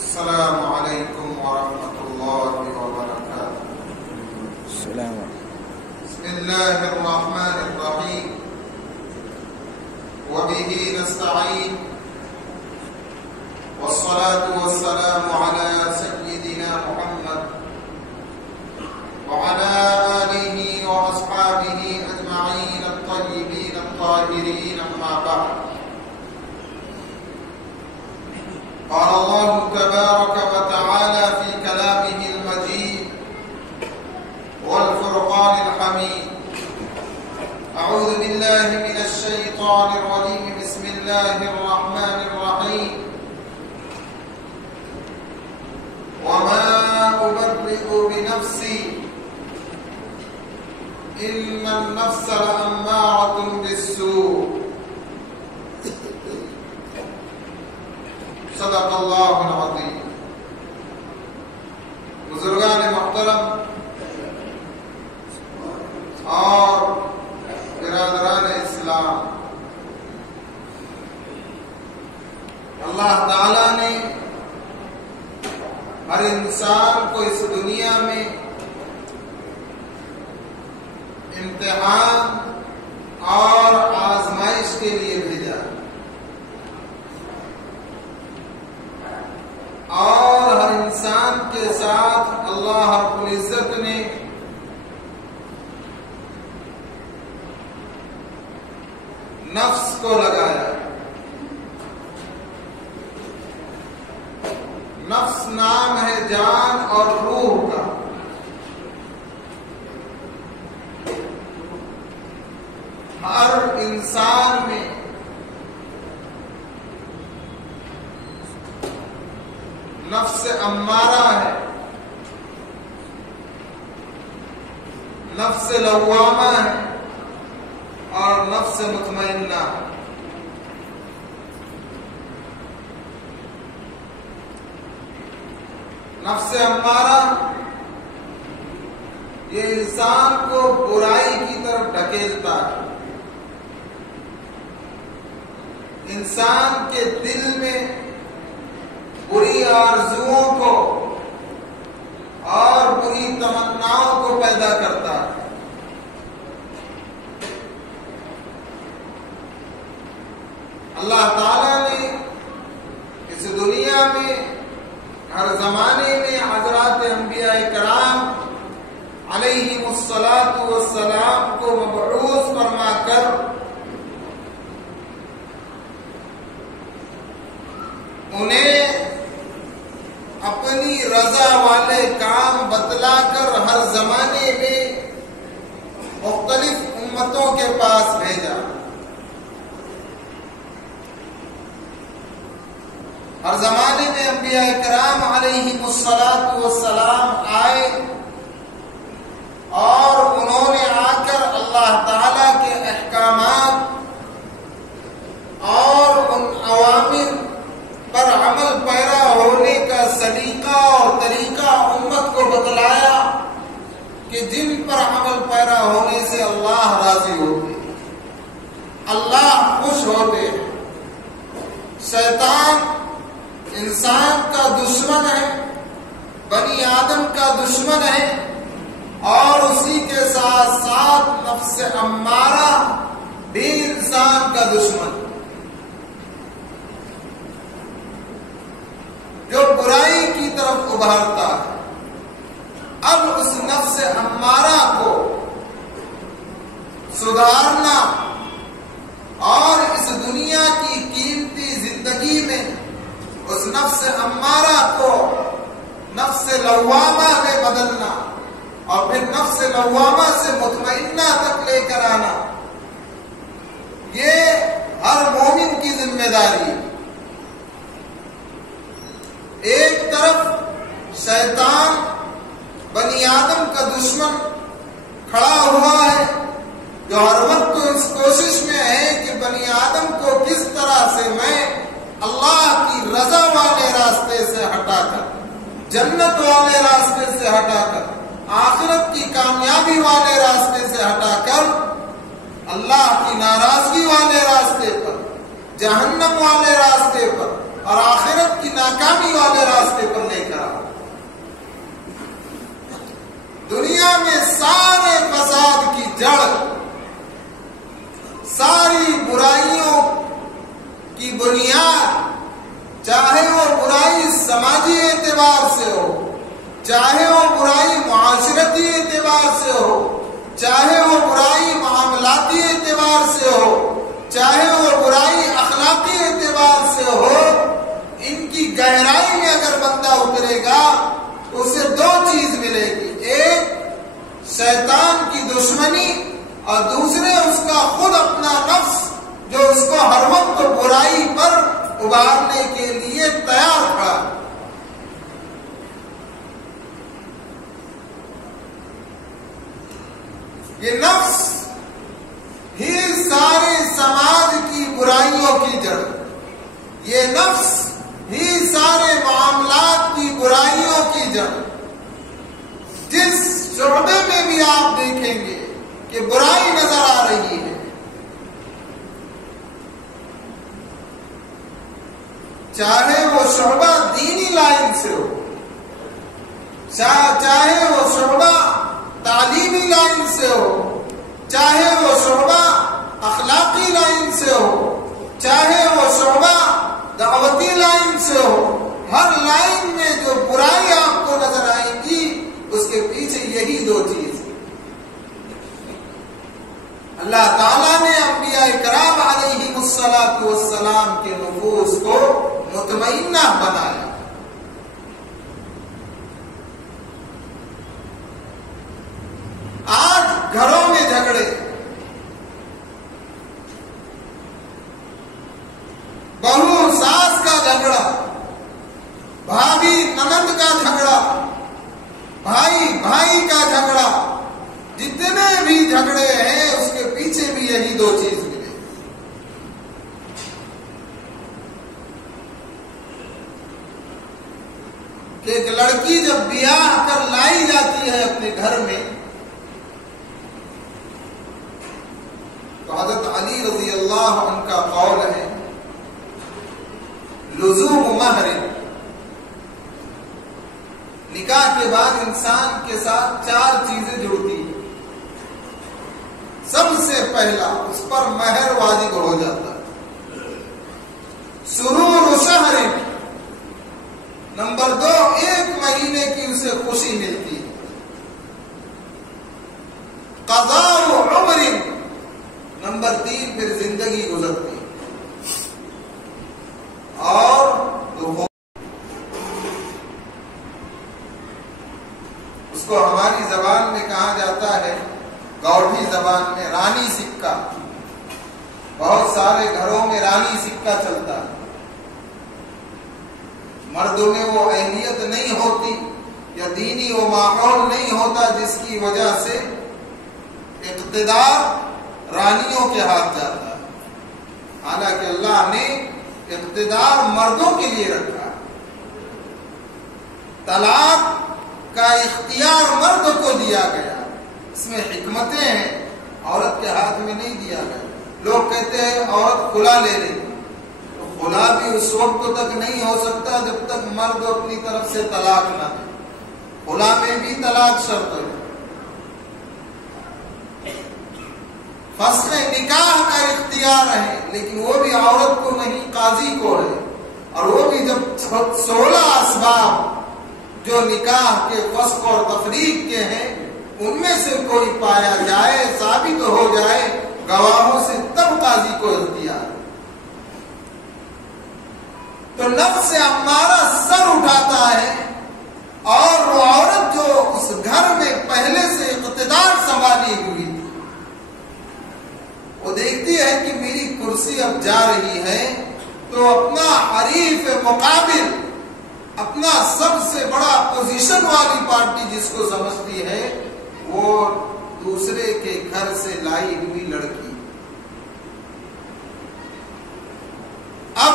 السلام علیکم ورحمۃ اللہ وبرکاتہ۔ السلام بسم اللہ الرحمن الرحیم وبہ نستعین والصلاة والسلام علی سیدنا محمد وعلى آلہ واصحابہ اجمعین الطیبین الطاہرین، اما بعد۔ قال الله تبارك وتعالى في كلامه المجيد والفرقان الحميد: أعوذ بالله من الشيطان الرجيم، بسم الله الرحمن الرحيم: وما أبرئ بنفسي إن النفس لأمارة بالسوء۔ صدق اللہ العظیم۔ بزرگان محترم اور برادران اسلام، اللہ تعالی نے ہر انسان کو اس دنیا میں امتحان اور آزمائش کے لیے بھیجا، اور ہر انسان کے ساتھ اللہ رب العزت نے نفس کو لگایا۔ نفس نام ہے جان اور روح کا۔ ہر انسان میں نفس امارہ ہے، نفس لوامہ ہے اور نفس مطمئنہ ہے۔ نفس امارہ یہ انسان کو برائی کی طرف ڈھکیلتا ہے، انسان کے دل میں بری آرزوؤں کو اور بری تمناؤں کو پیدا کرتا ہے۔ اللہ تعالی نے اس دنیا میں ہر زمانے میں حضرات انبیاء کرام علیہم الصلاۃ والسلام کو مبعوث فرما کر انہیں اپنی رضا والے کام بتلا کر ہر زمانے میں مختلف امتوں کے پاس بھیجا۔ ہر زمانے میں انبیاء کرام علیہم الصلاۃ والسلام آئے اور انہوں نے آ کر اللہ تعالی کے احکامات اور ان اوامر پر عمل پیرا ہونے کا سلیقہ اور طریقہ امت کو بتلایا کہ جن پر عمل پیرا ہونے سے اللہ راضی ہوتے، اللہ خوش ہوتے۔ شیطان انسان کا دشمن ہے، بنی آدم کا دشمن ہے، اور اسی کے ساتھ ساتھ نفس امارہ بھی انسان کا دشمن، جو برائی کی طرف ابھارتا ہے۔ اب اس نفس امارہ کو سدھارنا اور اس دنیا کی قیمتی زندگی میں اس نفس امارہ کو نفس لوامہ میں بدلنا اور پھر نفس لوامہ سے مطمئنہ تک لے کر آنا، یہ ہر مومن کی ذمہ داری ہے۔ ایک طرف شیطان بنی آدم کا دشمن کھڑا ہوا ہے، جو ہر وقت اس کوشش میں ہے کہ بنی آدم کو کس طرح سے میں اللہ کی رضا والے راستے سے ہٹا کر، جنت والے راستے سے ہٹا کر، آخرت کی کامیابی والے راستے سے ہٹا کر اللہ کی ناراضگی والے راستے پر، جہنم والے راستے پر اور آخرت کی ناکامی والے راستے بنیاد، چاہے وہ برائی سماجی اعتبار سے ہو، چاہے وہ برائی معاشرتی اعتبار سے ہو، چاہے وہ برائی معاملاتی اعتبار سے ہو، چاہے وہ برائی اخلاقی اعتبار سے ہو، ان کی گہرائی میں اگر بندہ اترے گا تو اسے دو چیز ملے گی، ایک شیطان کی دشمنی اور دوسرے اس کا خود اپنا نفس جو اس کو ہر وقت برائی پر ابھارنے کے لیے تیار تھا۔ یہ نفس ہی سارے سماج کی برائیوں کی جڑ، یہ نفس ہی سارے معاملات کی برائیوں کی جڑ۔ جس شعبے میں بھی آپ دیکھیں گے کہ برائی نظر آ رہی ہے، چاہے وہ شعبہ دینی لائن سے ہو، چاہے وہ شعبہ تعلیمی لائن سے ہو، چاہے وہ شعبہ اخلاقی لائن سے ہو، چاہے وہ شعبہ دعوتی لائن سے ہو، ہر لائن میں جو برائی آپ کو نظر آئے گی اس کے پیچھے یہی دو چیز ہیں۔ اللہ تعالیٰ نے انبیاء کرام علیہم الصلاۃ والسلام کے نفوس کو مطمئنہ بنایا۔ آج گھروں میں جھگڑے، بہو ساس کا جھگڑا، بھابھی نند کا جھگڑا، بھائی بھائی کا جھگڑا، جتنے بھی جھگڑے ہیں اس کے پیچھے بھی یہی دو چیز ملے۔ کہ ایک لڑکی جب بیاہ کر لائی جاتی ہے اپنے گھر میں تو حضرت علی رضی اللہ عنہ کا قول ہے لزوم مہر، نکاح کے بعد انسان کے ساتھ چار چیزیں جڑتی ہیں۔ سب سے پہلا اس پر مہر واجب ہو جاتا ہے، سرور شہر، نمبر دو ایک مہینے کی اسے خوشی ملتی ہے، قضاء عمر، نمبر تین پھر زندگی گزرتی ہے، اور اس کو ہماری زبان میں کہا جاتا ہے، گوڑھی زبان میں رانی سکہ۔ بہت سارے گھروں میں رانی سکہ چلتا ہے، مردوں میں وہ اہلیت نہیں ہوتی یا دینی وہ ماحول نہیں ہوتا جس کی وجہ سے اقتدار رانیوں کے ہاتھ جاتا ہے، حالانکہ اللہ نے اقتدار مردوں کے لیے رکھا ہے۔ طلاق کا اختیار مرد کو دیا گیا، اس میں حکمتیں ہیں، عورت کے ہاتھ میں نہیں دیا گیا۔ لوگ کہتے ہیں عورت خلا لے لے، تو خلا بھی اس وقت تک نہیں ہو سکتا جب تک مرد اپنی طرف سے طلاق نہ دے، خلا میں بھی طلاق شرط ہے۔ فسخ نکاح کا اختیار ہے لیکن وہ بھی عورت کو نہیں، قاضی کو ہے، اور وہ بھی جب 16 اسباب جو نکاح کے فسخ اور تفریق کے ہیں ان میں سے کوئی پایا جائے، ثابت ہو جائے گواہوں سے، تب قاضی کو اختیار۔ تو نفس امارہ سر اٹھاتا ہے، اور وہ عورت جو اس گھر میں پہلے سے اقتدار سنبھالی ہوئی تھی، وہ دیکھتی ہے کہ میری کرسی اب جا رہی ہے، تو اپنا حریف مقابل، اپنا سب سے بڑا پوزیشن والی پارٹی جس کو سمجھتی ہے، وہ دوسرے کے گھر سے لائی ہوئی لڑکی۔ اب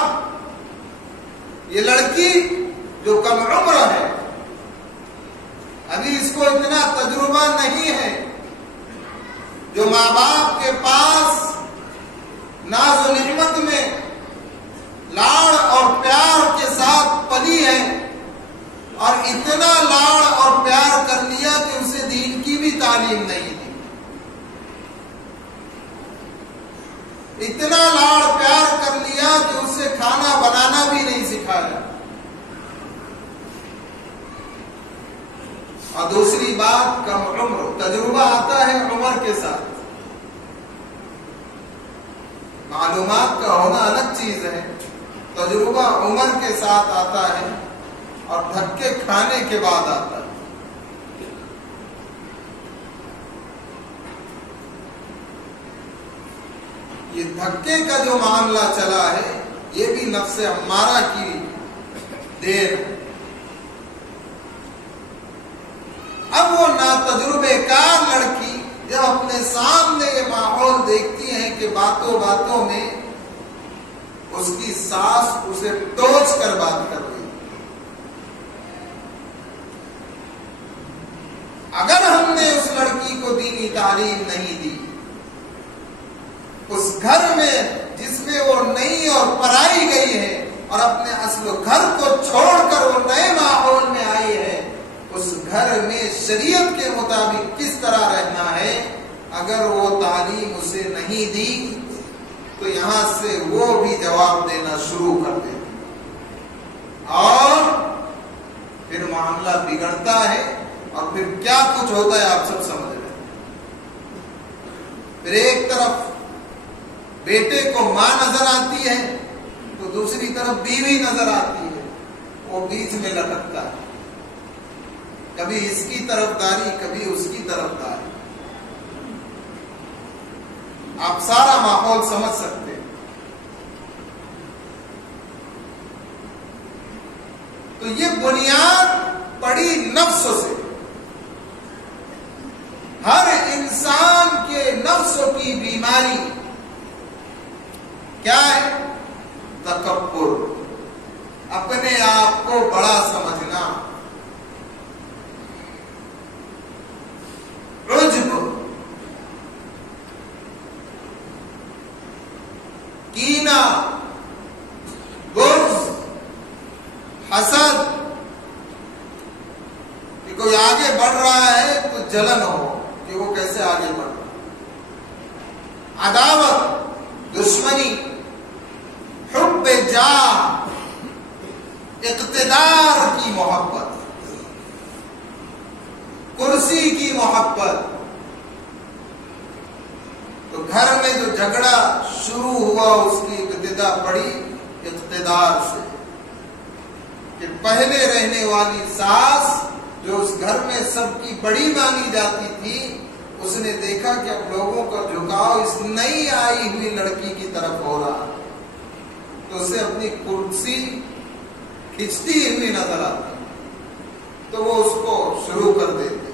یہ لڑکی جو کم عمر ہے، ابھی اس کو اتنا تجربہ نہیں ہے، جو ماں باپ کے پاس ناز و نعمت میں لاڑ اور پیار کے ساتھ پلی ہے، اور اتنا لاڑ اور پیار کر لیا کہ اسے دین کی بھی تعلیم نہیں دی، اتنا لاڑ پیار کر لیا کہ اسے کھانا بنانا بھی نہیں سکھایا. اور دوسری بات کم عمر. تجربہ آتا ہے عمر کے ساتھ. معلومات کا ہونا الگ چیز ہے، تجربہ عمر کے ساتھ آتا ہے اور دھکے کھانے کے بعد آتا ہے. یہ دھکے کا جو معاملہ چلا ہے یہ بھی نفس امارہ کی دیر ہے. اب وہ ناتجربے کار لڑکی جب اپنے سامنے یہ ماحول دیکھتی ہیں کہ باتوں باتوں میں اس کی ساس اسے ٹوچ کر بات کر رہی. اگر ہم نے اس لڑکی کو دینی تعلیم نہیں دی، اس گھر میں جس میں وہ نئی اور پرائی گئی ہے اور اپنے اصل گھر کو چھوڑ کر وہ نئے ماحول میں آئی ہے، اس گھر میں شریعت کے مطابق کس طرح رہنا ہے، اگر وہ تعلیم اسے نہیں دی تو یہاں سے وہ بھی جواب دینا شروع کر دے اور پھر معاملہ بگڑتا ہے اور پھر کیا کچھ ہوتا ہے آپ سب سمجھ رہے ہیں. پھر ایک طرف بیٹے کو ماں نظر آتی ہے تو دوسری طرف بیوی نظر آتی ہے، وہ بیچ میں لٹکتا ہے، کبھی اس کی طرفداری کبھی اس کی طرفداری. آپ سارا ماحول سمجھ سکتے ہیں. تو یہ بنیاد پڑی نفس سے. ہر انسان کے نفس کی بیماری کیا ہے؟ تکبر، اپنے آپ کو بڑا سمجھنا، عجب، کینہ، بغض، حسد. کہ کوئی آگے بڑھ رہا ہے تو جلن ہو کہ وہ کیسے آگے بڑھ رہا ہے. عداوت، دشمنی، حب جاہ، اقتدار کی محبت، کرسی کی محبت. تو گھر میں جو جھگڑا شروع ہوا اس کی ابتدا پڑی اقتدار سے کہ پہلے رہنے والی ساس جو اس گھر میں سب کی بڑی مانی جاتی تھی، اس نے دیکھا کہ اب لوگوں کا جھکاؤ اس نئی آئی ہوئی لڑکی کی طرف ہو رہا، تو اسے اپنی کرسی کھینچتی ہوئی نظر آتی تو وہ اس کو شروع کر دیتے.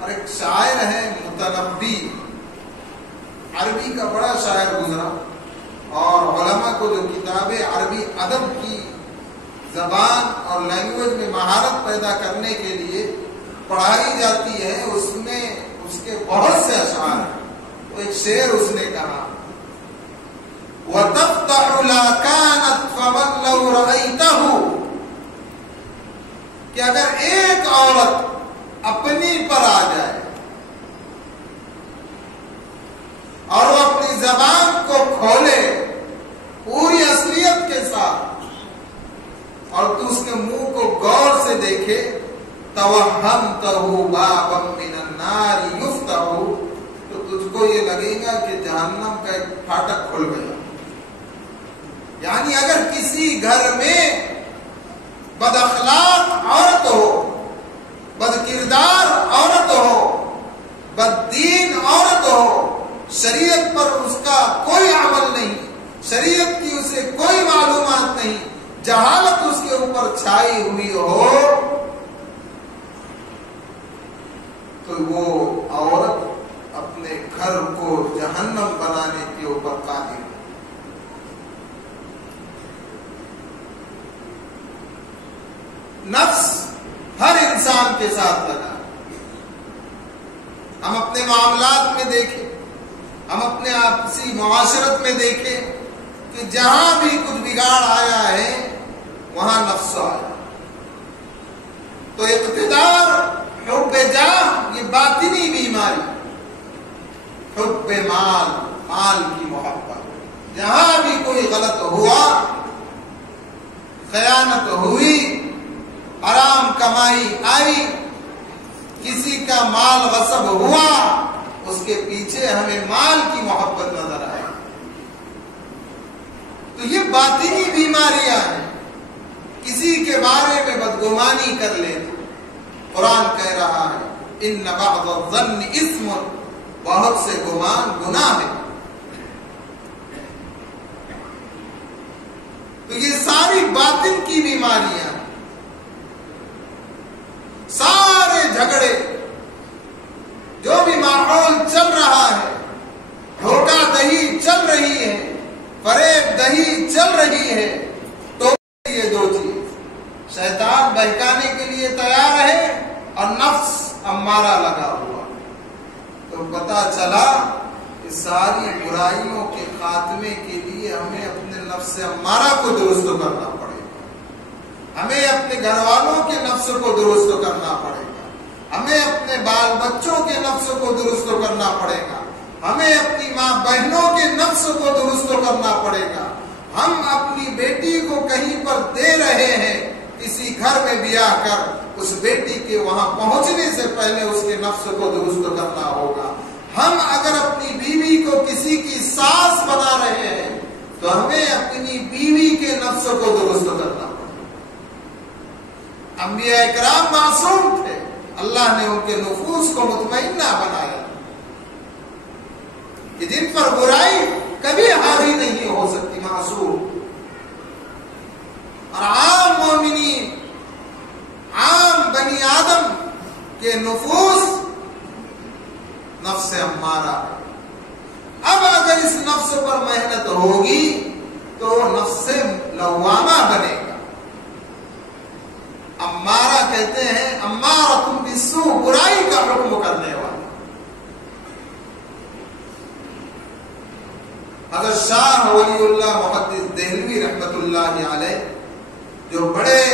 اور ایک شاعر ہے متنبی، عربی کا بڑا شاعر گزرا، اور علماء کو جو کتابیں عربی ادب کی زبان اور لینگویج میں مہارت پیدا کرنے کے لیے پڑھائی جاتی ہے، اس میں اس کے بہت سے اشعار ہیں. تو ایک شعر اس نے کہا، وَتَفْتَحُ لَا كَانَتْ فَمَنْ لَوْ رَأَيْتَهُ، کہ اگر ایک عورت اپنی پر آ جائے اور وہ اپنی زبان کو کھولے پوری اصلیت کے ساتھ اور تو اس کے منہ کو غور سے دیکھے، توہمتہ بابا من النار یفتح، تو تجھ کو یہ لگے گا کہ جہنم کا ایک پھاٹک کھل گیا. یعنی اگر کسی گھر میں بد اخلاق عورت ہو، بد کردار عورت ہو، بد دین عورت ہو، شریعت پر اس کا کوئی عمل نہیں، شریعت کی اسے کوئی معلومات نہیں، جہالت اس کے اوپر چھائی ہوئی ہو، تو وہ عورت اپنے گھر کو جہنم بنانے کے اوپر قادر ہے. نفس ہر انسان کے ساتھ لگا. ہم اپنے معاملات میں دیکھیں، ہم اپنے آپسی معاشرت میں دیکھیں کہ جہاں بھی کچھ بگاڑ آیا ہے وہاں نفس آیا. تو اقتدار، حب جاہ، یہ باطنی بیماری، حب مال، مال کی محبت، جہاں بھی کوئی غلط ہوا، خیانت ہوئی، حرام کمائی آئی، کسی کا مال غصب ہوا، اس کے پیچھے ہمیں مال کی محبت نظر آئے. تو یہ باطنی بیماریاں ہیں. کسی کے بارے میں بدگمانی کر لے تو قرآن کہہ رہا ہے ان بعض الظن اثم، بہت سے گمان گناہ ہے. تو یہ ساری باطن کی بیماریاں، سارے جھگڑے، جو بھی ماحول چل رہا ہے، دھوکہ دہی چل رہی ہے، فریب دہی چل رہی ہے، تو یہ دو چیز شیطان بہکانے کے لیے تیار ہے اور نفس امارہ لگا ہوا. تو پتہ چلا کہ ساری برائیوں کے خاتمے کے لیے ہمیں اپنے نفس امارہ کو درست کرنا پڑے گا، ہمیں اپنے گھر والوں کے نفس کو درست کرنا پڑے گا، ہمیں اپنے بال بچوں کے نفس کو درست کرنا پڑے گا، ہمیں اپنی ماں بہنوں کے نفس کو درست کرنا پڑے گا. ہم اپنی بیٹی کو کہیں پر دے رہے ہیں، کسی گھر میں بیاہ کر، اس بیٹی کے وہاں پہنچنے سے پہلے اس کے نفس کو درست کرنا ہوگا. ہم اگر اپنی بیوی کو کسی کی ساس بنا رہے ہیں تو ہمیں اپنی بیوی کے نفس کو درست کرنا پڑے. انبیاء اکرام معصوم تھے، اللہ نے ان کے نفوس کو مطمئنہ بنایا کہ جن پر برائی کبھی حاوی نہیں ہو سکتی، معصوم. اور عام مومنین، عام بنی آدم کے نفوس نفس امارہ ہے. اب اگر اس نفس پر محنت ہوگی تو نفس لوامہ بنے گا. امارہ کہتے ہیں امارۃ بالسوء، برائی کا حکم کرنے والا. حضرت شاہ ولی اللہ محدث دہلوی رحمت اللہ علیہ، جو بڑے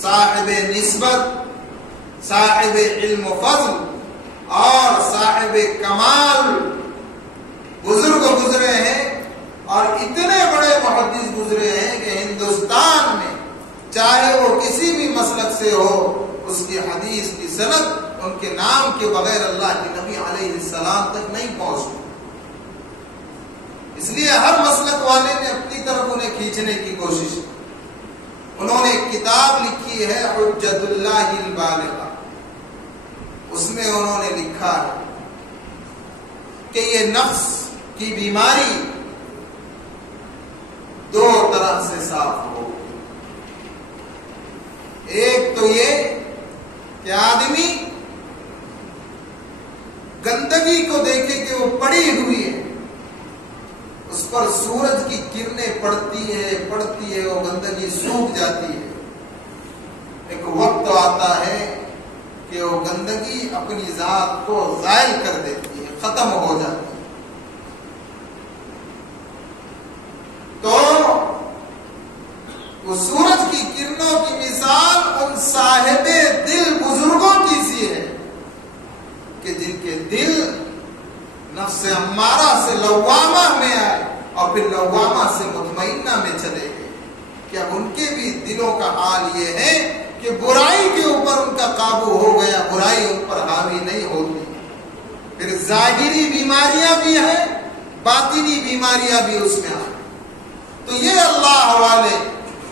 صاحب نسبت، صاحب علم و فضل اور صاحب کمال بزرگ گزرے ہیں، اور اتنے بڑے محدث گزرے ہیں کہ ہندوستان میں چاہے وہ کسی بھی مسلک سے ہو، اس کی حدیث کی سند ان کے نام کے بغیر اللہ کے نبی علیہ السلام تک نہیں پہنچتی. اس لیے ہر مسلک والے نے اپنی طرف انہیں کھینچنے کی کوشش کی. انہوں نے ایک کتاب لکھی ہے حجت اللہ البالغہ، اس میں انہوں نے لکھا ہے کہ یہ نفس کی بیماری دو طرح سے صاف ہو. ایک تو یہ کہ آدمی گندگی کو دیکھے کہ وہ پڑی ہوئی ہے، اس پر سورج کی کرنیں پڑتی ہے، وہ گندگی سوکھ جاتی ہے. ایک وقت آتا ہے کہ وہ گندگی اپنی ذات کو زائل کر دیتی ہے، ختم ہو جاتی ہے. تو وہ سورج کی کرنوں کی مثال ان صاحب دل بزرگوں کی سی ہے کہ جن کے دل نفس امارہ سے لوامہ میں آئے اور پھر لوامہ سے مطمئنہ میں چلے گئے. کیا ان کے بھی دلوں کا حال یہ ہے کہ برائی کے اوپر ان کا قابو ہو گیا، برائی ان پر حاوی نہیں ہوتی. پھر ظاہری بیماریاں بھی ہیں، باطنی بیماریاں بھی اس میں آئیں. تو یہ اللہ والے،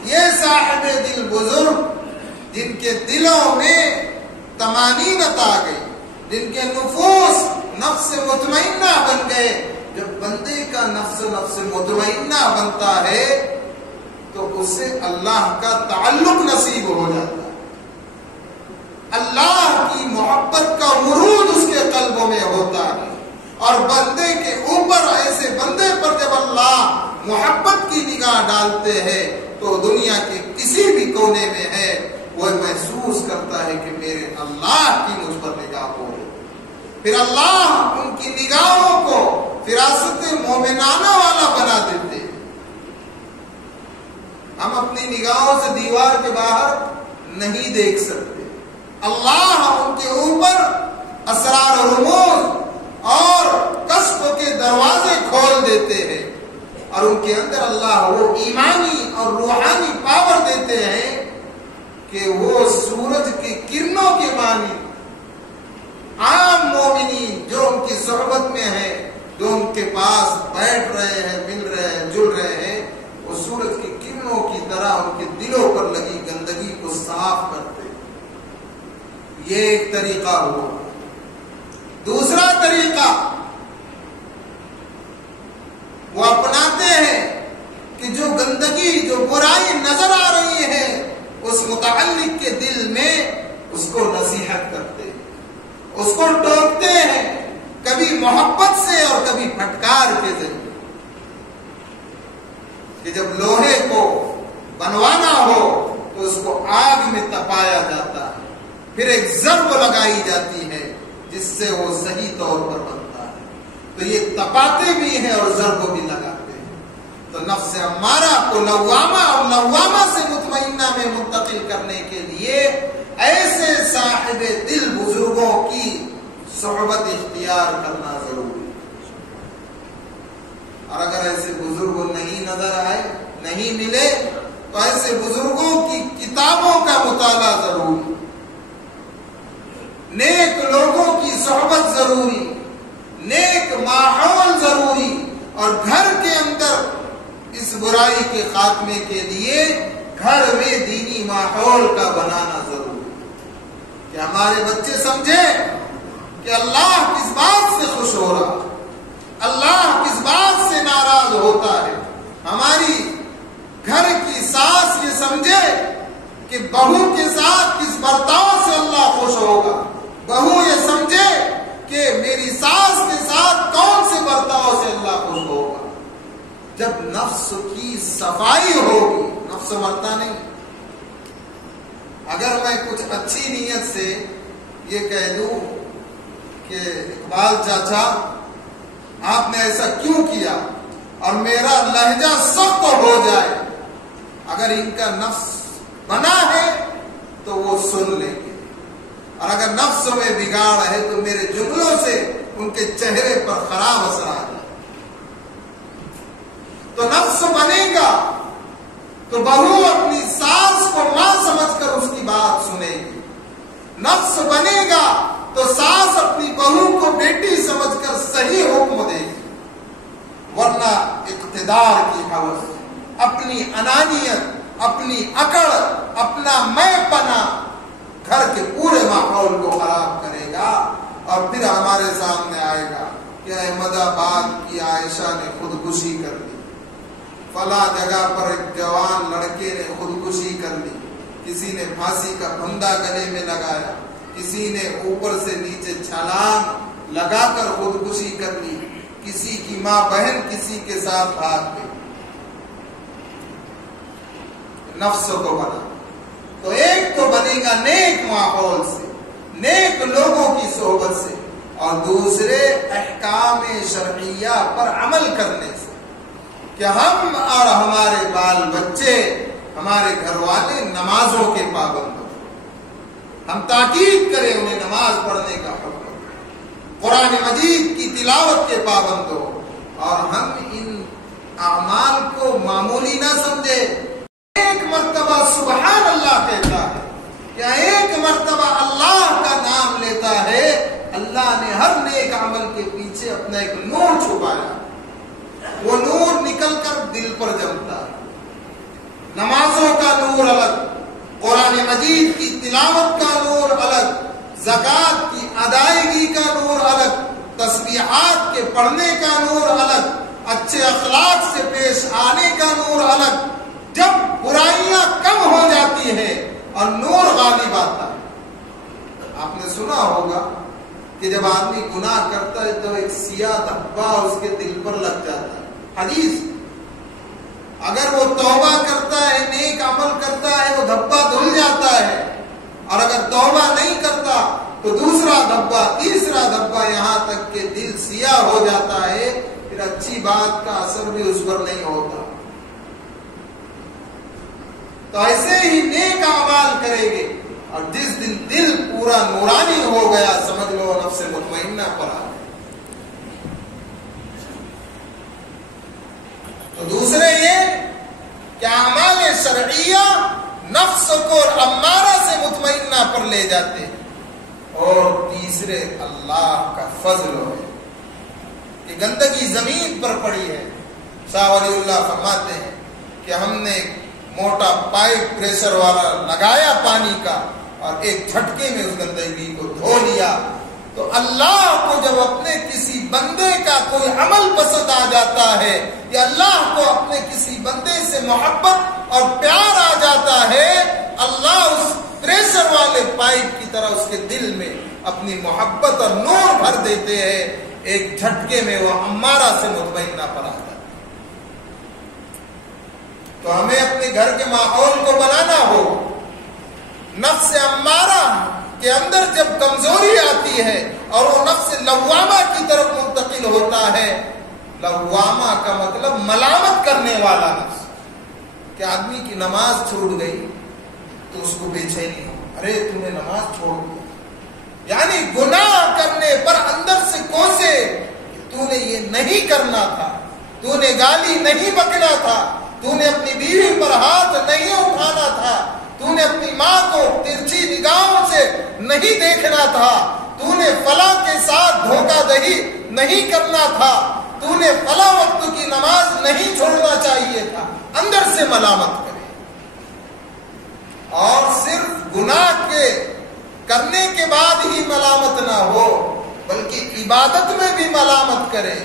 یہ صاحب دل بزرگ جن کے دلوں میں طمانینت آ گئی، جن کے نفوس نفس مطمئنہ بن گئے. جب بندے کا نفس مطمئنہ بنتا ہے تو اسے اللہ کا تعلق نصیب ہو جاتا ہے. اللہ کی محبت کا ورود اس کے قلبوں میں ہوتا ہے، اور بندے کے اوپر، ایسے بندے پر جب اللہ محبت کی نگاہ ڈالتے ہیں تو دنیا کے کسی بھی کونے میں ہے، وہ محسوس کرتا ہے کہ میرے اللہ کی مجھ پر نگاہ ہو رہی. پھر اللہ ان کی نگاہوں کو فراست مومنانہ والا بنا دیتے. ہم اپنی نگاہوں سے دیوار کے باہر نہیں دیکھ سکتے. اللہ ان کے اوپر اسرار و رموز اور کسب کے دروازے کھول دیتے ہیں، اور ان کے اندر اللہ وہ ایمانی اور روحانی پاور دیتے ہیں کہ وہ سورج کی کرنوں کے معنی عام مومنین جو ان کی صحبت میں ہیں، جو ان کے پاس بیٹھ رہے ہیں، مل رہے ہیں، جل رہے ہیں، وہ سورج کی کرنوں کی طرح ان کے دلوں پر لگی گندگی کو صاف کرتے ہیں۔ یہ ایک طریقہ ہوا۔ دوسرا طریقہ وہ اپناتے ہیں کہ جو گندگی، جو برائی نظر آ رہی ہے اس متعلق کے دل میں اس کو نصیحت کرتے ہیں، اس کو ٹوکتے ہیں، کبھی محبت سے اور کبھی پھٹکار کے ذریعے، کہ جب لوہے کو بنوانا ہو تو اس کو آگ میں تپایا جاتا ہے، پھر ایک ضرب لگائی جاتی ہے جس سے وہ صحیح طور پر بنتا ہے۔ تو یہ تپاتے بھی ہیں اور ضرب بھی لگاتے ہیں۔ تو نفس امارہ کو لوامہ اور لوامہ سے مطمئنہ میں منتقل کرنے کے لیے ایسے صاحب دل بزرگوں کی صحبت اختیار کرنا ضروری ہے۔ اور اگر ایسے بزرگ نہیں نظر آئے، نہیں ملے، تو ایسے بزرگوں کی کتابوں کا مطالعہ ضروری، نیک لوگوں کی صحبت ضروری، نیک ماحول ضروری، اور گھر کے اندر اس برائی کے خاتمے کے لیے گھر میں دینی ماحول کا بنانا ضروری، کہ ہمارے بچے سمجھیں کہ اللہ کس بات سے خوش ہو رہا، اللہ کس بات سے ناراض ہوتا ہے۔ ہماری گھر کی ساس یہ سمجھے کہ بہو کے ساتھ کس برتاؤ سے اللہ خوش ہوگا، بہو یہ سمجھے کہ میری ساس کے ساتھ کون سے برتاؤ سے اللہ خوش ہوگا۔ جب نفس کی صفائی ہوگی، نفس مرتا نہیں۔ اگر میں کچھ اچھی نیت سے یہ کہہ دوں کہ اقبال چاچا آپ نے ایسا کیوں کیا، اور میرا لہجہ سخت ہو جائے، اگر ان کا نفس بنا ہے تو وہ سن لیں گے، اور اگر نفس میں بگاڑ ہے تو میرے جملوں سے ان کے چہرے پر خراب اثر آ جائے۔ تو نفس بنے گا تو بہو اپنی ساس کو ماں سمجھ کر اس کی بات سنے گی، نفس بنے گا تو ساس اپنی بہو کو بیٹی سمجھ کر صحیح حکم دے گی، ورنہ اقتدار کی ہوس، اپنی انانیت، اپنی اکڑ، اپنا میں پنا گھر کے پورے ماحول کو خراب کرے گا، اور پھر ہمارے سامنے آئے گا کہ احمد آباد کی عائشہ نے خودکشی کر لی، فلاں جگہ پر ایک جوان لڑکے نے خودکشی کر لی، کسی نے پھانسی کا پھندا گلے میں لگایا، کسی نے اوپر سے نیچے چھلانگ لگا کر خودکشی کر لی، کسی کی ماں بہن کسی کے ساتھ بھاگ گئی۔ نفس کو بنا تو ایک تو بنے گا نیک ماحول سے، نیک لوگوں کی صحبت سے، اور دوسرے احکام شرعیہ پر عمل کرنے سے، کہ ہم اور ہمارے بال بچے، ہمارے گھر والے نمازوں کے پابند ہو، ہم تاکید کریں انہیں نماز پڑھنے کا حکم، قرآن مجید کی تلاوت کے پابند ہو، اور ہم ان اعمال کو معمولی نہ سمجھے۔ ایک مرتبہ سبحان اللہ کہتا ہے، یا ایک مرتبہ اللہ کا نام لیتا ہے، اللہ نے ہر نیک عمل کے پیچھے اپنا ایک نور چھپایا، وہ نور نکل کر دل پر جمتا ہے۔ نمازوں کا نور الگ، قرآن مجید کی تلاوت کا نور الگ، زکوٰۃ کی ادائیگی کا نور الگ، تسبیحات کے پڑھنے کا نور الگ، اچھے اخلاق سے پیش آنے کا نور الگ۔ جب برائیاں کم ہو جاتی ہیں اور نور غالب آتا ہے، آپ نے سنا ہوگا کہ جب آدمی گناہ کرتا ہے تو ایک سیاہ دھبا اس کے دل پر لگ جاتا ہے، حدیث۔ اگر وہ توبہ کرتا ہے، نیک عمل کرتا ہے، وہ دھبا دھل جاتا ہے، اور اگر توبہ نہیں کرتا تو دوسرا دھبا، تیسرا دھبا، یہاں تک کہ دل سیاہ ہو جاتا ہے، پھر اچھی بات کا اثر بھی اس پر نہیں ہوتا۔ تو ایسے ہی نیک اعمال کریں گے، اور جس دن دل پورا نورانی ہو گیا، سمجھ لو نفس مطمئنہ پر آ گیا۔ دوسرے یہ کہ اعمال شرعیہ نفس کو امارہ سے مطمئنہ پر لے جاتے ہیں، اور تیسرے اللہ کا فضل ہے کہ گندگی زمین پر پڑی ہے۔ شاہ ولی اللہ فرماتے ہیں کہ ہم نے ایک موٹا پائپ پریشر والا لگایا پانی کا اور ایک جھٹکے میں اس گندگی کو دھو لیا۔ تو اللہ کو جب اپنے کسی بندے کا کوئی عمل پسند آ جاتا ہے یا اللہ کو اپنے کسی بندے سے محبت اور پیار آ جاتا ہے، اللہ اس پریشر والے پائپ کی طرح اس کے دل میں اپنی محبت اور نور بھر دیتے ہیں، ایک جھٹکے میں وہ امارہ سے مطمئنہ پر آتا ہے۔ تو ہمیں اپنے گھر کے ماحول کو بنانا ہو، نفس امارہ کے اندر جب کمزوری آتی ہے اور وہ نفس لوامہ کی طرف منتقل ہوتا ہے، لوامہ کا مطلب ملامت کرنے والا نفس، کہ آدمی کی نماز چھوٹ گئی تو اس کو بے چینی ہو، ارے تم نے نماز چھوڑ دی، یعنی گناہ کرنے پر اندر سے کوسے، تو نے یہ نہیں کرنا تھا، تو نے گالی نہیں بکنا تھا، تو نے اپنی بیوی پر ہاتھ نہیں اٹھانا تھا، تو نے اپنی ماں کو ترچھی نگاہوں سے نہیں دیکھنا تھا، تو نے فلاں کے ساتھ دھوکہ دہی نہیں کرنا تھا، تو نے فلاں وقت کی نماز نہیں چھوڑنا چاہیے تھا، اندر سے ملامت کرے۔ اور صرف گناہ کے کرنے کے بعد ہی ملامت نہ ہو، بلکہ عبادت میں بھی ملامت کرے،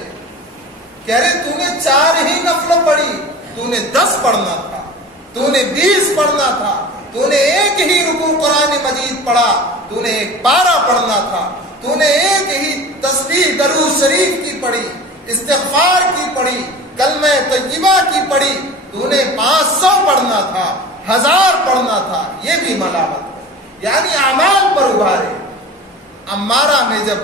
کہہ رہے تو نے 4 ہی نفل پڑھی، تو نے 10 پڑھنا تھا، تو نے 20 پڑھنا تھا، تو نے 1 ہی رکوع قرآن مجید پڑھا، تو نے 1 پارہ پڑھنا تھا، تو نے 1 ہی تسبیح درود شریف کی پڑھی، استغفار کی پڑھی، کلمہ طیبہ کی پڑھی، تو نے 500 پڑھنا تھا، 1000 پڑھنا تھا، یہ بھی ملامت ہے، یعنی اعمال پر ابھارے۔ امارہ میں جب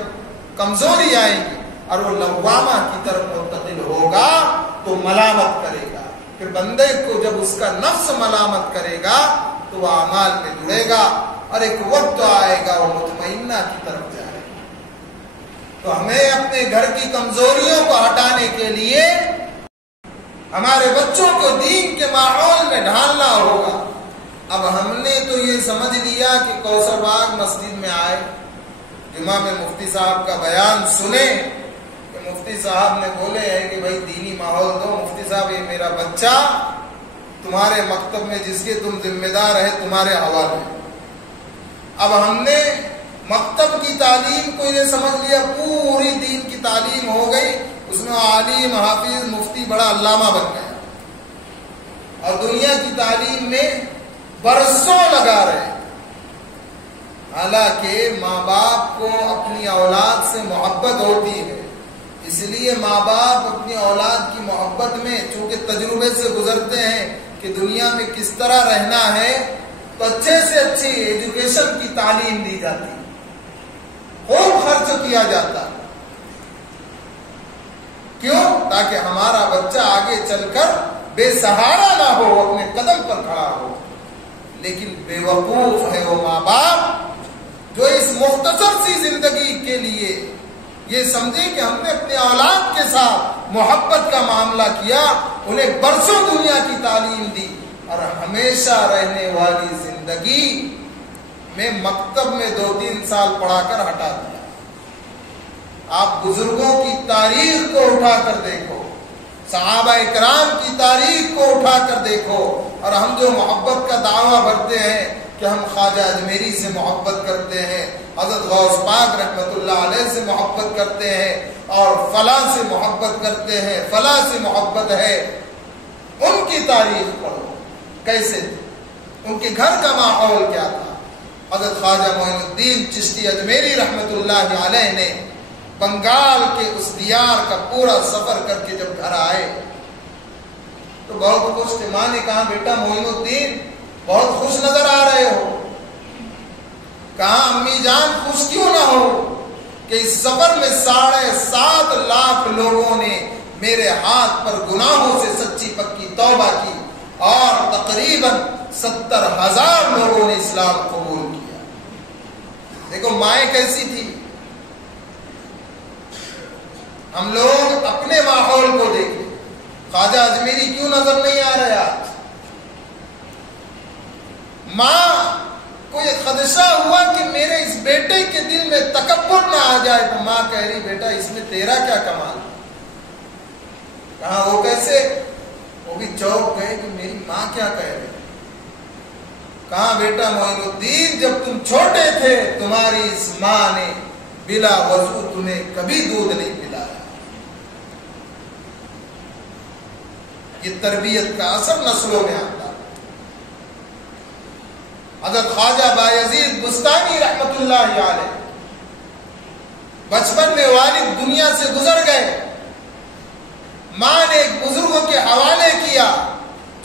کمزوری آئے گی اور وہ لوامہ کی طرف منتقل ہوگا تو ملامت کرے گا، پھر بندے کو جب اس کا نفس ملامت کرے گا تو وہ اعمال میں جڑے گا، اور ایک وقت آئے گا وہ مطمئنہ کی طرف جائے گا۔ تو ہمیں اپنے گھر کی کمزوریوں کو ہٹانے کے لیے ہمارے بچوں کو دین کے ماحول میں ڈھالنا ہوگا۔ اب ہم نے تو یہ سمجھ لیا کہ کوثر باغ مسجد میں آئے، جمعہ میں مفتی صاحب کا بیان سنیں، کہ مفتی صاحب نے بولے ہیں کہ بھائی دینی ماحول دو، مفتی صاحب یہ میرا بچہ تمہارے مکتب میں جس کے تم ذمہ دار ہے تمہارے حوالے۔ اب ہم نے مکتب کی تعلیم کو یہ سمجھ لیا پوری دین کی تعلیم ہو گئی، اس میں عالم حافظ مفتی بڑا علامہ بن گیا، اور دنیا کی تعلیم میں برسوں لگا رہے۔ حالانکہ ماں باپ کو اپنی اولاد سے محبت ہوتی ہے، اس لیے ماں باپ اپنی اولاد کی محبت میں چونکہ تجربے سے گزرتے ہیں کہ دنیا میں کس طرح رہنا ہے، تو اچھے سے اچھی ایجوکیشن کی تعلیم دی جاتی، خوب خرچ کیا جاتا۔ کیوں؟ تاکہ ہمارا بچہ آگے چل کر بے سہارا نہ ہو، اپنے قدم پر کھڑا ہو۔ لیکن بے وقوف ہے وہ ماں باپ جو اس مختصر سی زندگی کے لیے یہ سمجھے کہ ہم نے اپنے اولاد کے ساتھ محبت کا معاملہ کیا، انہیں برسوں دنیا کی تعلیم دی، اور ہمیشہ رہنے والی زندگی میں مکتب میں 2-3 سال پڑھا کر ہٹا دیا۔ آپ بزرگوں کی تاریخ کو اٹھا کر دیکھو، صحابہ اکرام کی تاریخ کو اٹھا کر دیکھو، اور ہم جو محبت کا دعویٰ بھرتے ہیں کہ ہم خواجہ اجمیری سے محبت کرتے ہیں، حضرت غوث پاک رحمت اللہ علیہ سے محبت کرتے ہیں، اور فلاں سے محبت کرتے ہیں، فلاں سے محبت ہے، ان کی تاریخ پڑھو کیسے تھے، ان کے گھر کا ماحول کیا تھا۔ حضرت خواجہ معین الدین چشتی اجمیری رحمت اللہ علیہ نے بنگال کے اس دیار کا پورا سفر کر کے جب گھر آئے تو بہت خوش تھے۔ ماں نے کہا بیٹا معین الدین بہت خوش نظر آ رہے ہو۔ کہا امی جان خوش کیوں نہ ہو کہ اس سفر میں 7.5 لاکھ لوگوں نے میرے ہاتھ پر گناہوں سے سچی پکی توبہ کی، اور تقریباً 70,000 لوگوں نے اسلام قبول کیا۔ دیکھو مائیں کیسی تھی۔ ہم لوگ اپنے ماحول کو دیکھیں، خواجہ اجمیری کیوں نظر نہیں آ رہے آج؟ ماں کو یہ خدشہ ہوا کہ میرے اس بیٹے کے دل میں تکبر نہ آ جائے، تو ماں کہہ رہی بیٹا اس میں تیرا کیا کمال؟ کہاں وہ کیسے؟ وہ بھی چوک گئے کہ میری ماں کیا کہہ رہی؟ کہاں بیٹا معین الدین جب تم چھوٹے تھے تمہاری اس ماں نے بلا وضو تمہیں کبھی دودھ نہیں پلایا۔ یہ تربیت کا اثر نسلوں میں آتا ہے۔ حضرت خواجہ بایزید بستانی رحمت اللہ علیہ بچپن میں والد دنیا سے گزر گئے، ماں نے ایک بزرگوں کے حوالے کیا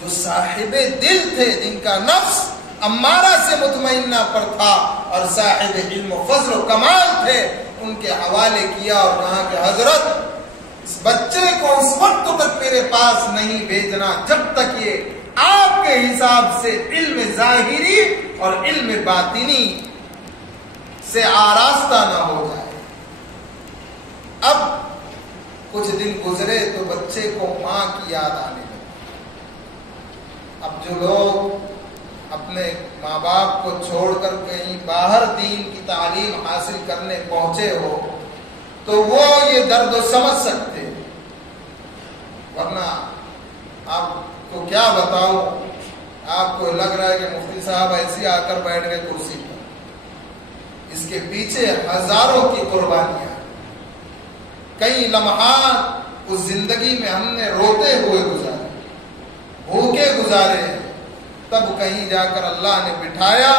جو صاحب دل تھے، جن کا نفس امارہ سے مطمئنہ پر تھا اور صاحب علم و فضل و کمال تھے، ان کے حوالے کیا اور کہا کہ حضرت اس بچے کو اس وقت تک میرے پاس نہیں بھیجنا جب تک یہ آپ کے حساب سے علم ظاہری اور علم باطنی سے آراستہ نہ ہو جائے۔ اب کچھ دن گزرے تو بچے کو ماں کی یاد آنے لگی۔ اب جو لوگ اپنے ماں باپ کو چھوڑ کر کہیں باہر دین کی تعلیم حاصل کرنے پہنچے ہو تو وہ یہ درد و سمجھ سکتے، ورنہ آپ کو کیا بتاؤں، آپ کو لگ رہا ہے کہ مفتی صاحب ایسے آ کر بیٹھ گئے کرسی پر، اس کے پیچھے ہزاروں کی قربانیاں، کئی لمحات اس زندگی میں ہم نے روتے ہوئے گزارے، بھوکے گزارے، تب کہیں جا کر اللہ نے بٹھایا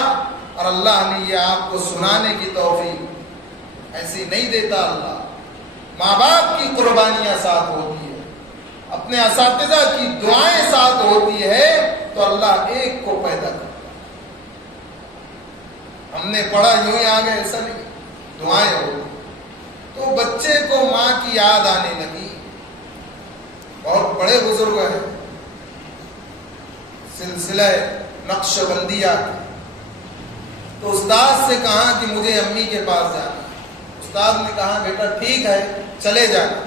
اور اللہ نے یہ آپ کو سنانے کی توفیق ایسی نہیں دیتا۔ اللہ ماں باپ کی قربانیاں ساتھ ہوتی ہے، اپنے اساتذہ کی دعائیں ساتھ ہوتی ہے تو اللہ ایک کو پیدا کرتا۔ ہم نے پڑھا یوں ہی آگے، ایسا نہیں، دعائیں ہوتی تو بچے کو ماں کی یاد آنے لگی۔ بہت بڑے بزرگ ہیں سلسلہ نقش بندیہ کے، تو استاد سے کہا کہ مجھے امی کے پاس جانا۔ استاد نے کہا بیٹا ٹھیک ہے چلے جانا،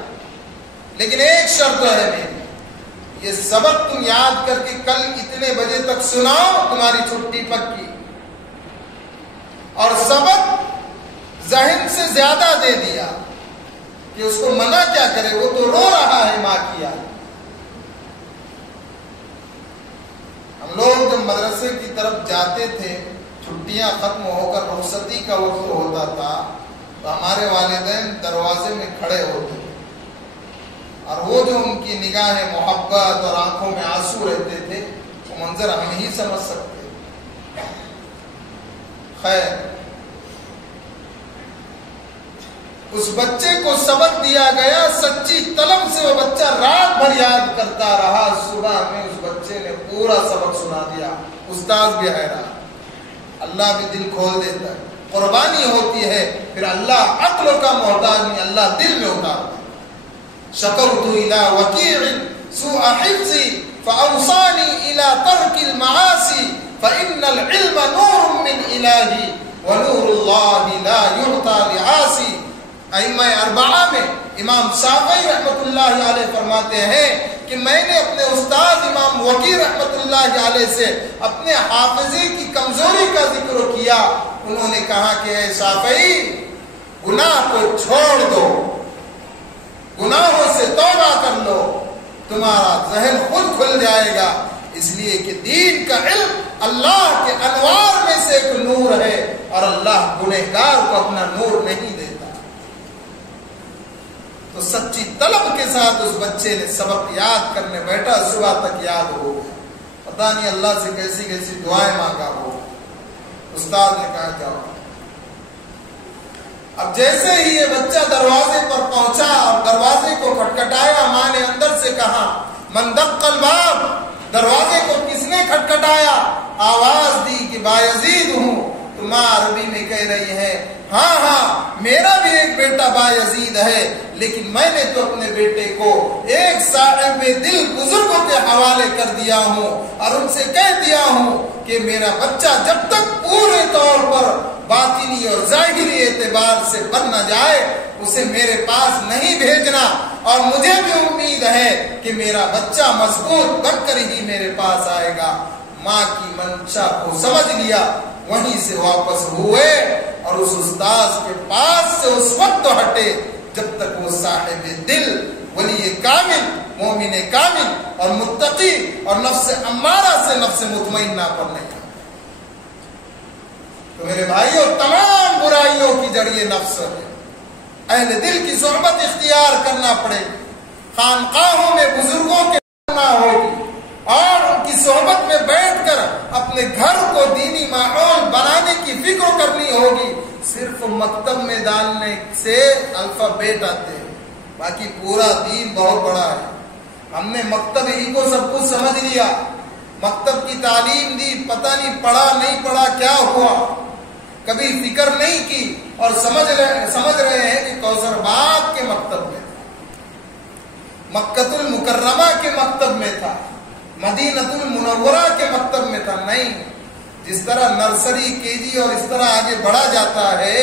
لیکن ایک شرط ہے میری، یہ سبق تم یاد کر کے کل اتنے بجے تک سناؤ، تمہاری چھٹی پکی۔ اور سبق ذہن سے زیادہ دے دیا کہ اس کو منع کیا کرے، وہ تو رو رہا ہے ماں کی یاد۔ ہم لوگ جب مدرسے کی طرف جاتے تھے، چھٹیاں ختم ہو کر رخصتی کا وقت ہوتا تھا تو ہمارے والدین دروازے میں کھڑے ہوتے تھے، اور وہ جو ان کی نگاہ محبت اور آنکھوں میں آنسو رہتے تھے، وہ منظر ہم ہی سمجھ سکتے۔ خیر، اس بچے کو سبق دیا گیا، سچی طلب سے وہ بچہ رات بھر یاد کرتا رہا، صبح میں اس بچے نے پورا سبق سنا دیا۔ استاد بھی حیران، اللہ بھی دل کھول دیتا ہے، قربانی ہوتی ہے، پھر اللہ عقل کا محتاج نہیں، اللہ دل میں اتارتا ہے۔ شکرت الى وکیع سوء حفظی فاوصانی الى ترک المعاصی فان العلم نور من الہی ونور اللہ لا یعطى لعاصی۔ ائمہ اربعہ میں امام شافعی رحمت اللہ علیہ فرماتے ہیں کہ میں نے اپنے استاد امام وکیع رحمت اللہ علیہ سے اپنے حافظے کی کمزوری کا ذکر کیا۔ انہوں نے کہا کہ اے شافعی، گناہ کو چھوڑ دو، گناہوں سے توبہ کر لو، تمہارا ذہن خود کھل جائے گا، اس لیے کہ دین کا علم اللہ کے انوار میں سے ایک نور ہے، اور اللہ گنہگار کو اپنا نور نہیں دیتا۔ تو سچی طلب کے ساتھ اس بچے نے سبق یاد کرنے بیٹھا، صبح تک یاد ہو گیا، پتہ نہیں اللہ سے کیسی کیسی دعائیں مانگا ہو۔ استاد نے کہا جاؤ۔ اب جیسے ہی یہ بچہ دروازے پر پہنچا اور دروازے کو کھٹکھٹایا، ماں نے اندر سے کہا من دق الباب، دروازے کو کس نے کھٹکھٹایا؟ آواز دی کہ بایزید ہوں۔ تو ماں عربی میں کہہ رہی ہے ہاں ہاں میرا بھی ایک بیٹا بایزید ہے، لیکن میں نے تو اپنے بیٹے کو ایک صاحب دل بزرگوں کے حوالے کر دیا ہوں اور ان سے کہہ دیا ہوں کہ میرا بچہ جب تک پورے طور پر باطنی اور ظاہری اعتبار سے بن نہ جائے اسے میرے پاس نہیں بھیجنا، اور مجھے بھی امید ہے کہ میرا بچہ مضبوط بن کر ہی میرے پاس آئے گا۔ ماں کی منشا کو سمجھ لیا، وہیں سے واپس ہوئے اور اس استاذ کے پاس سے اس وقت تو ہٹے جب تک وہ صاحب دل، ولی کامل، مومن کامل اور متقی اور نفس امارہ سے نفس مطمئنہ پر نہیں۔ تو میرے بھائیوں، تمام برائیوں کی جڑ یہ نفس ہے۔ اہل دل کی صحبت اختیار کرنا پڑے، خانقاہوں میں بزرگوں کے کرنا ہوگی اور ان کی صحبت میں بیٹھ کر اپنے گھر کو دینی ماحول بنانے کی فکر کرنی ہوگی۔ صرف مکتب میں ڈالنے سے الفابیٹ آتے ہیں، باقی پورا دین بہت بڑا ہے۔ ہم نے مکتب ہی کو سب کچھ سمجھ لیا، مکتب کی تعلیم دی، پتہ نہیں پڑھا نہیں پڑھا کیا ہوا، کبھی فکر نہیں کی اور سمجھ رہے ہیں کہ کوثر باغ کے مکتب میں تھا، مکۃ المکرمہ کے مکتب میں تھا، مدینہ المنورہ کے مکتب میں تھا۔ نہیں، جس طرح نرسری، کے جی اور اس طرح آگے بڑھا جاتا ہے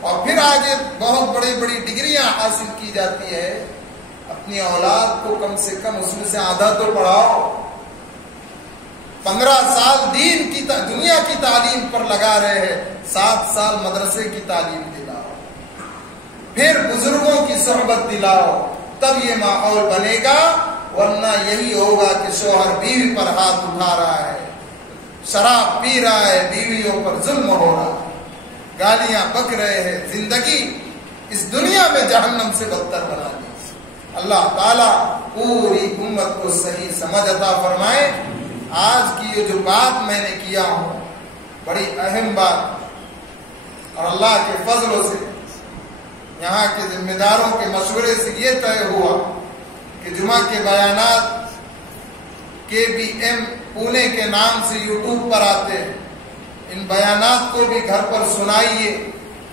اور پھر آگے بہت بڑی بڑی ڈگریاں حاصل کی جاتی ہے، اپنی اولاد کو کم سے کم اس میں سے آدھا تو پڑھاؤ۔ 15 سال دین کی دنیا کی تعلیم پر لگا رہے ہیں، 7 سال مدرسے کی تعلیم دلاؤ، پھر بزرگوں کی صحبت دلاؤ، تب یہ ماحول بنے گا۔ ورنہ یہی ہوگا کہ شوہر بیوی پر ہاتھ اٹھا رہا ہے، شراب پی رہا ہے، بیویوں پر ظلم ہو رہا ہے، گالیاں بک رہے ہیں، زندگی اس دنیا میں جہنم سے بدتر بنا دی۔ اللہ تعالیٰ پوری امت کو صحیح سمجھ عطا فرمائے۔ آج کی یہ جو بات میں نے کیا ہوں، بڑی اہم بات، اور اللہ کے فضلوں سے یہاں کے ذمہ داروں کے مشورے سے یہ طے ہوا کہ جمعہ کے بیانات KBM پونے کے نام سے یوٹیوب پر آتے ہیں، ان بیانات کو بھی گھر پر سنائیے،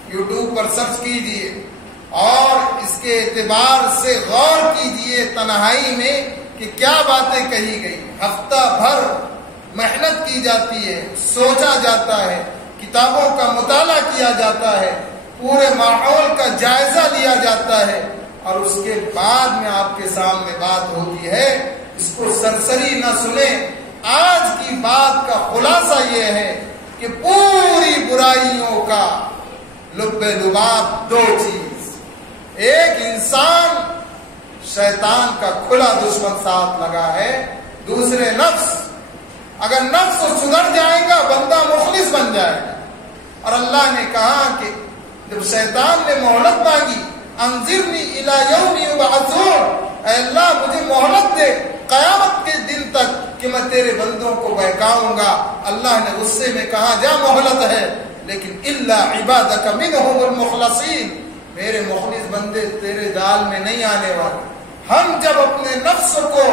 یوٹیوب پر سرچ کیجئے اور اس کے اعتبار سے غور کیجئے تنہائی میں کہ کیا باتیں کہی گئی۔ ہفتہ بھر محنت کی جاتی ہے، سوچا جاتا ہے، کتابوں کا مطالعہ کیا جاتا ہے، پورے ماحول کا جائزہ لیا جاتا ہے اور اس کے بعد میں آپ کے سامنے بات ہوتی ہے۔ اس کو سرسری نہ سنیں۔ آج کی بات کا خلاصہ یہ ہے کہ پوری برائیوں کا لب لباب 2 چیز، ایک انسان شیطان کا کھلا دشمن ساتھ لگا ہے، دوسرے نفس۔ اگر نفس سدھر جائے گا بندہ مخلص بن جائے گا۔ اور اللہ نے کہا کہ جب شیطان نے مہلت مانگی، انذرنی الی یوم یبعثون، اے اللہ مجھے مہلت دے قیامت کے دن تک کہ میں تیرے بندوں کو بہکاؤں گا۔ اللہ نے غصے میں کہا جا مہلت ہے، لیکن الا عبادک منہم المخلصین، میرے مخلص بندے تیرے جال میں نہیں آنے والے۔ ہم جب اپنے نفس کو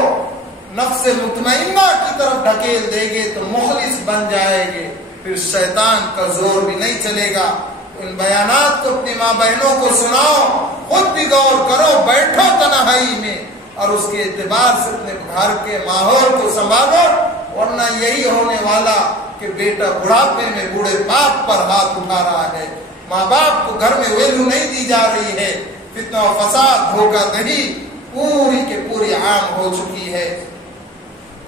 نفس مطمئنہ کی طرف ڈھکیل دیں گے تو مخلص بن جائیں گے، پھر شیطان کا زور بھی نہیں چلے گا۔ ان بیانات کو اپنی ماں بہنوں کو سناؤ، خود بھی غور کرو، بیٹھو تنہائی میں اور اس کے اعتبار سے اپنے گھر کے ماحول کو سنبھالو، ورنہ یہی ہونے والا کہ بیٹا بڑھاپے میں بوڑھے باپ پر ہاتھ اٹھا رہا ہے، ماں باپ کو گھر میں ویلو نہیں دی جا رہی ہے، فتنہ و فساد، دھوکہ دہی پوری کے پوری عام ہو چکی ہے۔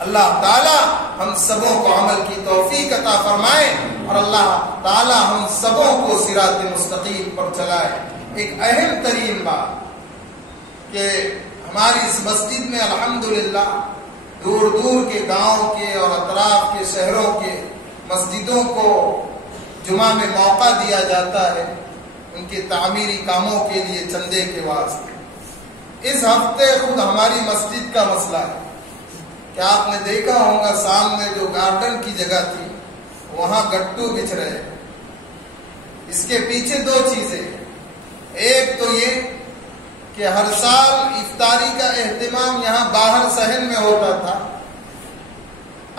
اللہ تعالیٰ ہم سبوں کو عمل کی توفیق عطا فرمائے اور اللہ تعالیٰ ہم سبوں کو صراط مستقیم پر چلائے۔ ایک اہم ترین بات کہ ہماری اس مسجد میں الحمدللہ دور دور کے گاؤں کے اور اطراف کے شہروں کے مسجدوں کو جمعہ میں موقع دیا جاتا ہے ان کے تعمیری کاموں کے لیے چندے کے واسطے۔ اس ہفتے خود ہماری مسجد کا مسئلہ ہے کہ آپ نے دیکھا ہوگا سامنے جو گارڈن کی جگہ تھی وہاں گٹو بچھ رہے ہیں۔ اس کے پیچھے 2 چیزیں، ایک تو یہ کہ ہر سال افطاری کا اہتمام یہاں باہر صحن میں ہوتا تھا،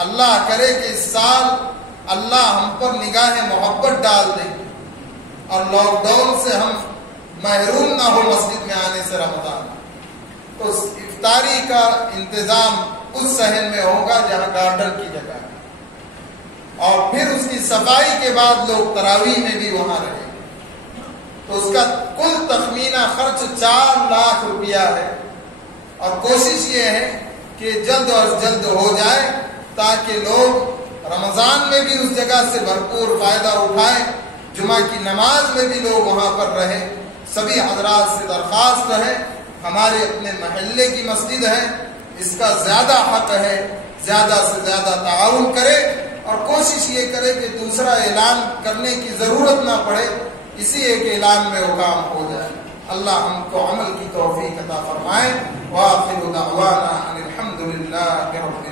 اللہ کرے کہ اس سال اللہ ہم پر نگاہ محبت ڈال دے اور لاک ڈاؤن سے ہم محروم نہ ہو مسجد میں آنے سے رمضان، تو افطاری کا انتظام اس صحن میں ہوگا جہاں گارڈن کی جگہ ہے، اور پھر اس کی صفائی کے بعد لوگ تراویح میں بھی وہاں رہیں گے۔ تو اس کا کل تخمینہ خرچ 4 لاکھ روپیہ ہے اور کوشش یہ ہے کہ جلد از جلد ہو جائے تاکہ لوگ رمضان میں بھی اس جگہ سے بھرپور فائدہ اٹھائیں، جمعہ کی نماز میں بھی لوگ وہاں پر رہیں۔ سبھی حضرات سے درخواست ہے، ہمارے اپنے محلے کی مسجد ہے، اس کا زیادہ حق ہے، زیادہ سے زیادہ تعاون کرے اور کوشش یہ کرے کہ دوسرا اعلان کرنے کی ضرورت نہ پڑے، اسی ایک اعلان میں وہ کام ہو جائے۔ اللہ ہم کو عمل کی توفیق عطا فرمائے۔ وآخر دعوانا ان الحمد للہ رب